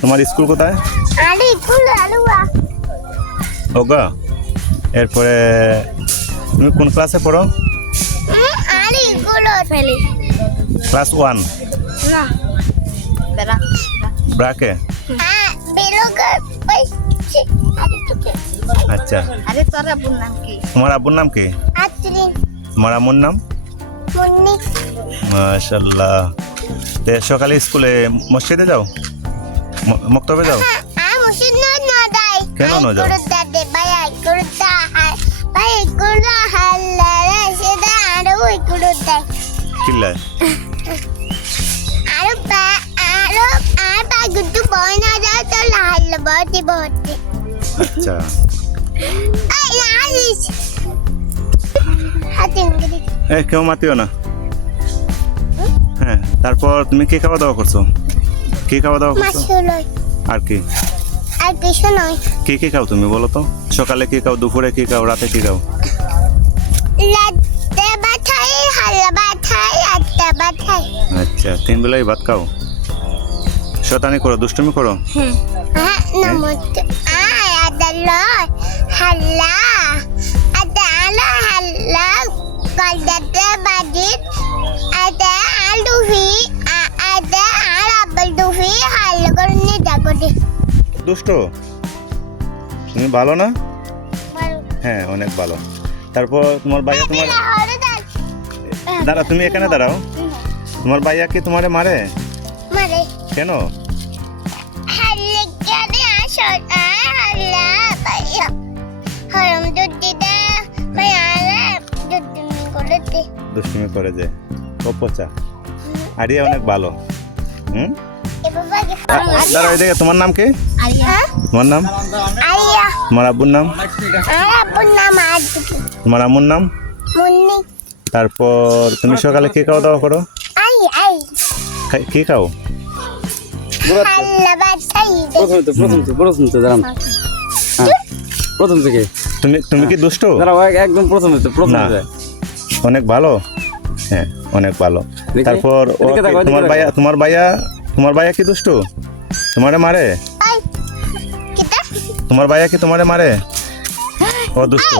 তোমার স্কুল কোথায়? ওগা। এরপরে তুমি কোন ক্লাসে পড়ো? ক্লাস 1। ব্রাকে। আচ্ছা, তোমার আব্বুর নাম কি? তোমার আম্মুর নাম? মাশাআল্লাহ। তে সকালে স্কুলে মসজিদে যাও, মক্তবে যাও? কেন না যাও? চিল্লায়। আচ্ছা, কেউ মাতিও না। হ্যাঁ, তারপর তুমি কি খাওয়া দাওয়া করছো? কি খাওয়া দাওয়া করছো? আর কি? আর কিছু নয়। কি কি খাও তুমি বলো তো? সকালে কি খাও, দুপুরে কি খাও, রাতে কি খাও? রাতে ভাত খাই, হালকা ভাত খাই, রাতে ভাত খাই। আচ্ছা, 3 বেলাই ভাত খাও। শয়তানি করো, দুষ্টুমি করো? নমস্তে। আদালত হাল্লা আদালা হাল্লা কলদাতে বাজিত আদা আলুহি আদা আরাবল দুহি হাল্লা করে নিয়ে যাবো দে। দুষ্ট তুমি ভালো না? হ্যাঁ, অনেক ভালো। তারপর তোমার ভাইয়া দাঁড়া, তুমি এখানে দাঁড়াও। তোমার ভাইয়া কি তোমারে মারে? মারে কেন? হাল্লা করে আসল হাল্লা ভাইয়া হারাম দুধ দে ভাইয়া দুধ করে দে। দুষ্টুমি করে যে ও পচা। আরিয়া অনেক ভালো। দাঁড়াও, এদিকে। তোমার নাম কি? তোমার নাম? আরিয়া। তোমার আব্বুর নাম? আব্বুর নাম আদিতি। তোমার আম্মুর নাম? মুন্নি। তারপর তুমি সকালে কি খাওয়া দাওয়া করো? কি খাও? হাল্লা ভাত খাই। প্রথম তো দাঁড়ান। প্রথম থেকে তুমি কি দুষ্ট? দাঁড়াও, একদম প্রথম না, অনেক ভালো। হ্যাঁ, অনেক ভালো। তারপর তোমার ভাইয়া কি দুষ্ট? তোমারে মারে? তোমার ভাইয়া কি তোমারে মারে? ও দুষ্ট।